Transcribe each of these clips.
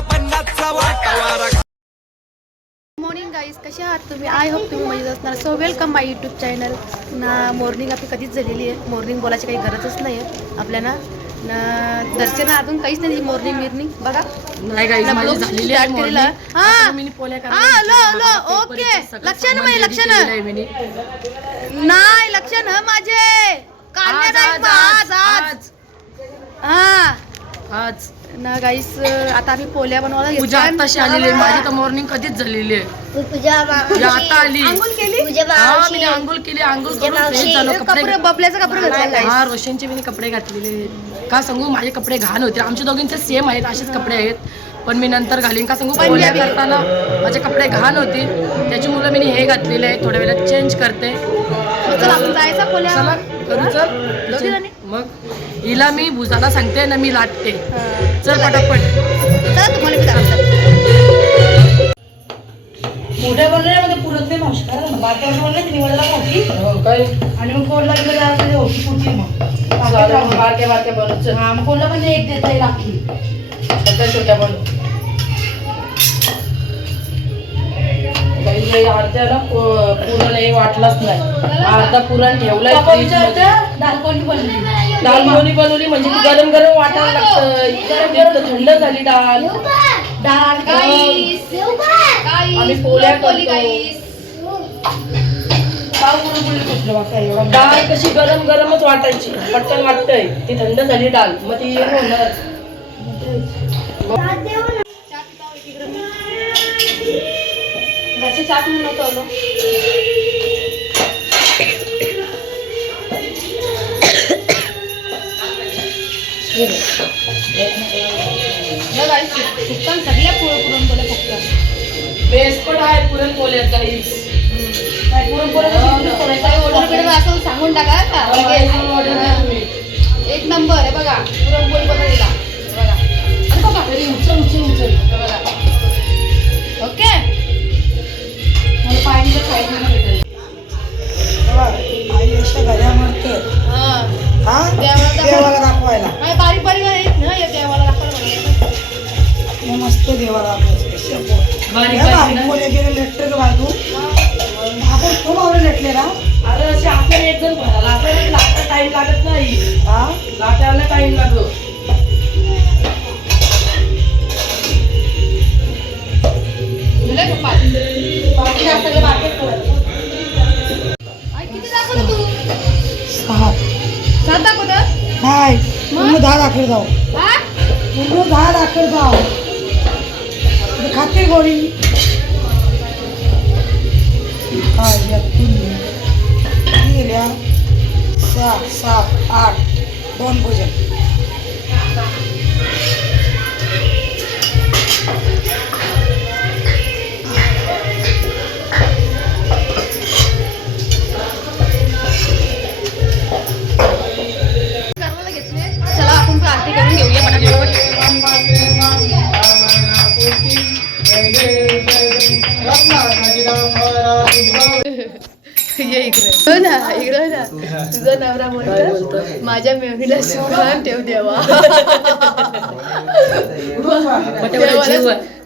पन्नासचा morning guys कसे आहात तुम्ही? आय होप तुम्ही मजेत असणार. So welcome my YouTube channel ना मॉर्निंग आपली कधीच झालेली आहे. मॉर्निंग बोलायची काही गरजच नाही आहे. आपल्याला ना दर्शन अजून काहीच नाही मॉर्निंग बिर्निंग बघा. नाही गाईज माझी झालेली आहे. हा. आता मी हा. लो, लो, ओके. आहे मीनी. नाही लक्ष ना माझे. ना गाईस आता आम्ही पोल्या बनवायला पूजा. आताशी आलेली आहे. माझी तर मॉर्निंग कधीच झालेली आहे. पूजा पूजा आता आली. आंघोळ केली? पूजा हा मावशी मी आंघोळ केली आंघोळ करून झालो कपडे कपडे बबल्याचं कपडे घातलं गाईस हा रोशनचे मी कपडे घातलेले का सांगू माझे कपडे घाण होते. आमच्या दोघींचे सेम आहेत असेच कपडे आहेत. पण मी नंतर घालीन. का सांगू पोळ्या करताना माझे कपडे घाण होते. त्याच्यामुळे मी हे घातलेले आहे थोड्या वेळात चेंज करते. चला आपण जायचा पोल्या चला करू चल. दोघी जणी? मग हिला मी भुजाला सांगते ना मी लाटते. चल पटापट. चला तुम्हाला मी दाखवते. मोठ्या बनवण्यामध्ये पुरत नाही मावशी कारण ना बारक्या बनवल्या ती निवडायला मोठी. काय? आणि मग कोणला गेलं जरा तरी होती पुरती मग. बारक्या बारक्या बनवू हा मग कोणला पण एक देता येईल राखी छोट्या छोट्या बनवू काही अर्ध्या ना पु- पुरण हे वाटलाच नाही. अर्धा पुरण ठेवलाय दाल कोणी बनवली? म्हणजे ती गरम गरम वाटायला लागतं. थंड झाली डाळ डाळ आम्ही पोळ्या करतो. बाका एवढा डाळ कशी गरम गरमच वाटायची. पटकन वाटतंय. ती थंड झाली डाळ मग ती होणार आहे पोळ्यात काहीच काय पुरणपोळी कशी करायचं? काही order बिर्डर असेल सांगून टाका का. एक नंबर आहे बघा. पुरणपोळी बघा दिला बघा बघा उचल उचल उचल. हे बघा. देवाला देवाला दाखवायला बारीक बारीक आहेत ना या देवाला दाखवायला मस्त देवाला दाखवायचं बारीक बाजू आपण खूप आवडे अरे असे एक जण भरायला आपल्याला टाइम लागत नाही हा? लाटायला टाइम लागतो पूर्ण दहा दाखल जाऊ हा पूर्ण दहा दाखल जाऊ खाते गोळी हा या तुझा नवरा बोलतो माझ्या मेहनीला सुखान ठेव देवा.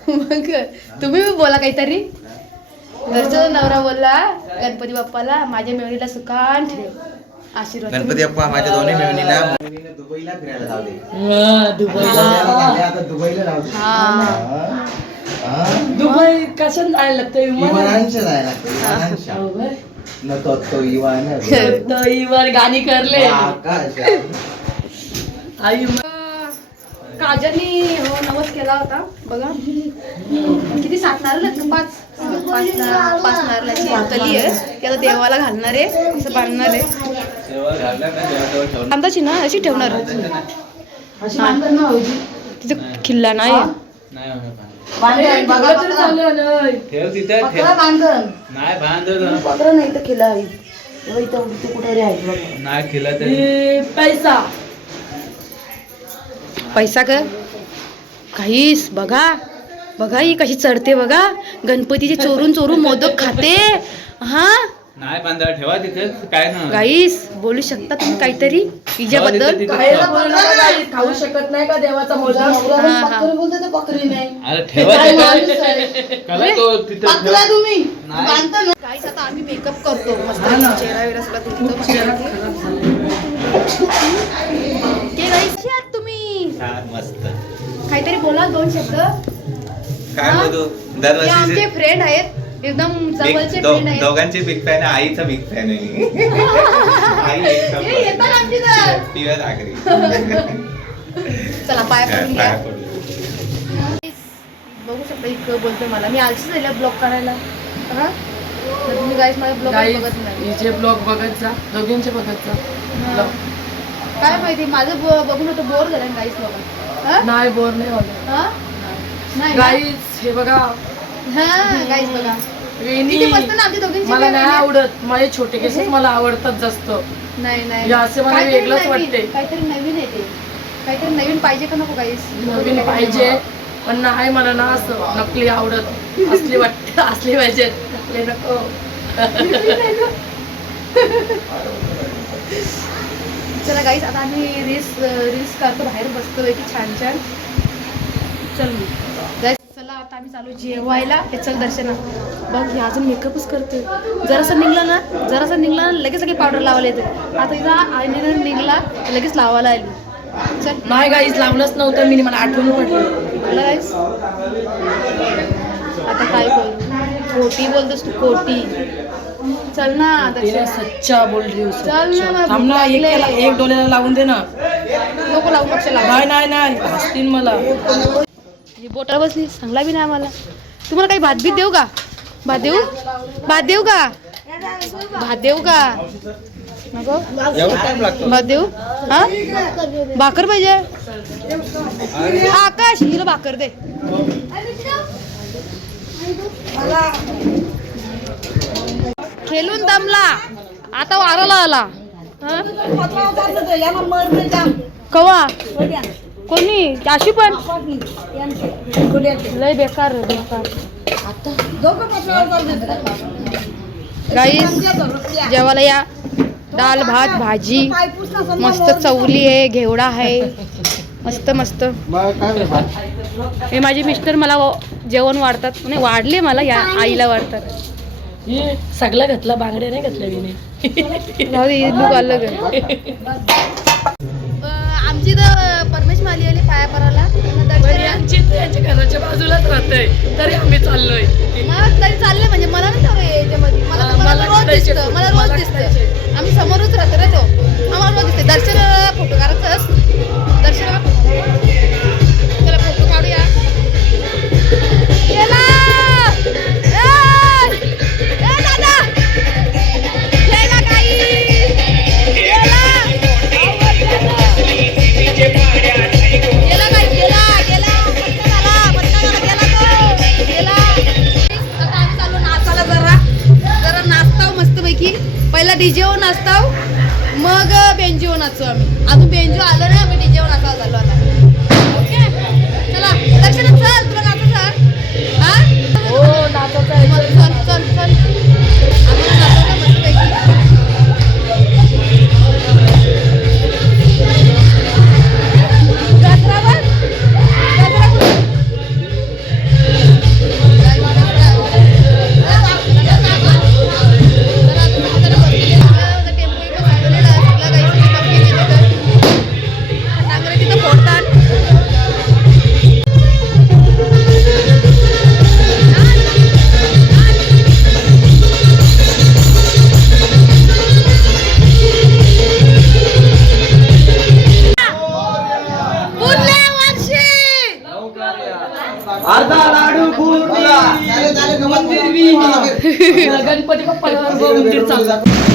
मग तुम्ही बी बोला काहीतरी. घरचा नवरा बोलला गणपती बाप्पाला माझ्या मेहनीला सुखान ठेव. आशीर्वाद गणपती बाप्पा माझ्या दोन्ही मिळून दुबईला फिरायला जाऊ दे. हा, दुबईला. आता दुबईला जाऊ दे. हा. हा? दुबई कशाने जायला लागतं विमान विमानांच्या जायला लागतं, विमानांच्या. न तो तो विमान इवर गाणी करले. आकाश. आई काजलनी हो नवस केला होता बघा. किती सात नारळ ना? पाच. पाच नारळ पाच नारळाची तली आहे. ती आता देवाला घालणार आहे. असं बांधणार आहे. बांधाची ना अशी ठेवणार. तिथे किल्ला नाही आहे. बांधण, बघा नाही. बांधण. नाही बांधलं पत्र नाही तर केलं आहे तेव्हा इथं इथे कुठे आहे बघा. नाही केलं तरी ए, पैसा. पैसा ग. काहीच बघा. बघा ही कशी चढते बघा. गणपतीचे चोरून चोरून मोदक खाते. हा? नाही बांधा ठेवा तिथेच काय ना. गाईस बोलू शकता तुम्ही काहीतरी? तिथं- नका guys, खाऊ शकत नाही का देवाचा हा, हा. बोलते तर बकरी नाही. अरे ठेवा काय तिथं. माणूस आहे? कला तो तिथं. तुम्ही. नाही. बांधता ना. गाईस आता आम्ही मेकअप करतो. मस्त हा. चेहरा वेरा सगळा गाईस आहात तुम्ही? छान मस्त. काहीतरी बोला दोन शब्द? काय हा? बोलू? हे आमचे दरवर्षी फ्रेंड आहेत. एकदम जवळचे फ्रेंड दोघांचे बिग फॅन आहे आईचा बिग फॅन आहे. आई एक number. येतात आमची. पिवळ्या आगरी. चला पाया पडून घ्या पाया पडू. बघू शकता इतकं बोलतोय मला मी आलशीच झाले ब्लॉग करायला हा तर तुम्ही गाईस माझा ब्लॉग Guys, बघत नाही हिचे ब्लॉग बघत जा दोघींचे बघत जा हा. Vlog. काय माहिती माझं ब- बघून होतं बोर झालं गाईस बघा हा? नाही बोर नाही होणार हा? नाही ना? गाईज हे बघा हा गाईस बघा. वेणी किती मस्त ना आमची दोघींची मला नाही. आवडत. माझे छोटे केसच मला आवडतात जास्त. नाही नाही. हे असे मला काहीतरी वेगळंच नवीन- वाटते. काहीतरी नवीन येते काहीतरी नवीन पाहिजे का नको गाईस नवीन पाहिजे. पण नाही मला ना असं नकली आवडत. असली वाटते असली पाहिजे. नकली नको. चला गाईस आता आम्ही रील्स रील्स करतो बाहेर बसतो की छान छान चल गाईस चला आता आम्ही चालू जेवायला. हे चल दर्शना. बघ हे अजून मेकअपच करते जरासं निघलं ना जरासं निघलं ना लगेच लगेच पावडर लावायला येते आता इथं आईने निघला लगेच लावायला आली. चल. नाही गाईज लावलंच नव्हतं मी मला आठवण पडलं. मला गाईस आता काय करू खोटी बोलतोस तू खोटी. चल ना सच्चा बोल रही चल ना, थांब एक डोळ्याला लावून दे ना. नको लावू लक्ष लावू. नाही नाही नाही हसतील मला. ही बोटाला बसली. सांगला बी नाही आम्हाला. तुम्हाला काही भात बीत देऊ का? भात देऊ? भात देऊ का? भात देऊ का? नको? भात देऊ? हा? भाकर पाहिजे? हा, आकाश हिला भाकर दे. खेळून दमला. आता वाराला आला. हा? कवा? कोणी? अशी पण? लय बेकार बेकार. जेवायला या. डाल भात भाजी. मस्त चवली आहे घेवडा आहे. मस्त मस्त. हे माझे मिस्टर मला व- जेवण वाढतात. नाही वाढले मला या आईला वाढतात. हे सगळं घातला बांगड्या नाही घातल्या आहे आमची तर परमेश माली आली पाया पराला यांची यांच्या घराच्या बाजूलाच राहतंय. तरी आम्ही चाललोय. मला तरी चाललंय म्हणजे मला नाही तर याच्यामध्ये. मला तर- मला मला रोज दिसतं फोटो, मला रोज मला दिसतं आम्ही समोरच राहतो रे तो. आम्हाला रोज दिसते. दर्शनाला फोटो काढायचंच दर्शनाला गणपती बाप्पा मंदिर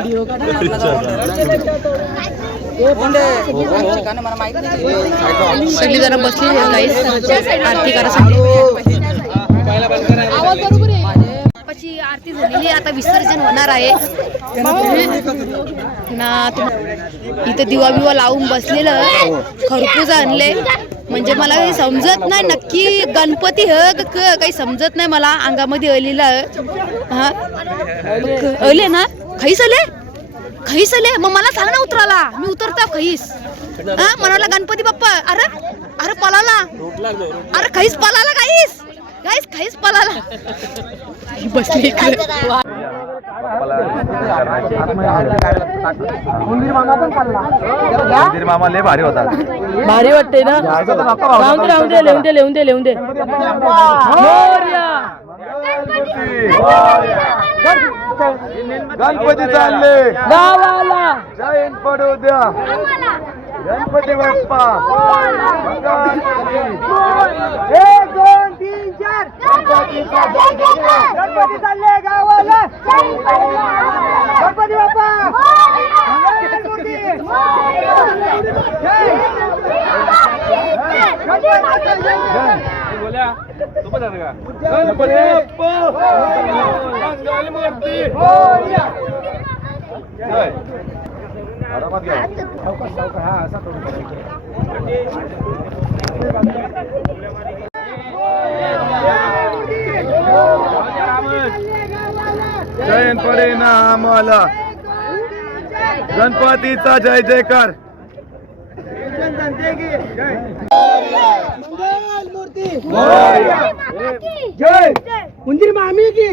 चाललं सगळी जण बसलेली आहेत गाईस आरती करायसाठी. बाप्पाची आरती झालेली आहे. आता विसर्जन होणार आहे. ना तुम- इथं दिवा बिवा लावून बसलेलं खरपूस आणले म्हणजे मला काही समजत नाही. नक्की गणपती ह काही समजत नाही मला. अंगामध्ये अलीला हा? अले ना खैस आले खैस आले मग मला सांग ना उतराला. मी उतरता खैस हा? म्हणाला गणपती बाप्पा. अरे अरे पलाला. अरे खैस पलाला काहीस गाईस खैस पलाला. बसली मंदिर मामा लय भारी होता. भारी वाटते ना? राहून दे राहून दे लिहून दे लिहून दे लिहून दे. गणपती चालले गावाला. जैन पडू द्या. गणपती बाप्पा. एक दोन तीन चार गणपती चालले गावाला. गणपती बाप्पा. मंगळमूर्ती. जय. गणपती बाप्पा. मंगलमूर्ती मोरया. जय. आरामात घ्या. जयन परिणामाला गणपतीचा जय जयकार. जय. मंदिर मामी की?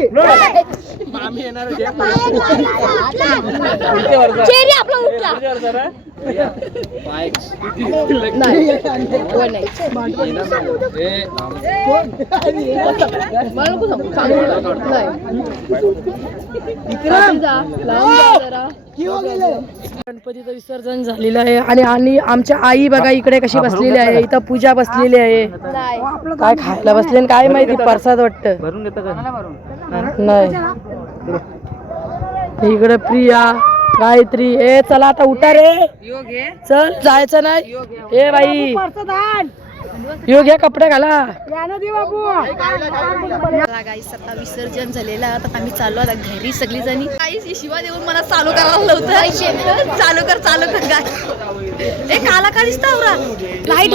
गणपतीचं विसर्जन झालेलं आहे आणि आणि आमच्या आई बघा इकडे कशी बसलेली आहे इथं पूजा बसलेली आहे. काय खायला बसले काय माहिती प्रसाद वाटत. नाही. इकडे प्रिया गायत्री ए चला आता उठा रे. चल जायचं नाही. ए बाई. योग घ्या कपडे घाला. चला गाईस आता विसर्जन झालेलं आहे. आता आम्ही चाललो आता घरी सगळी जणी गाईस शिवा देऊन मला चालू करायला लावतं चालू कर चालू कर गाय ए काला का दिसता लाइट.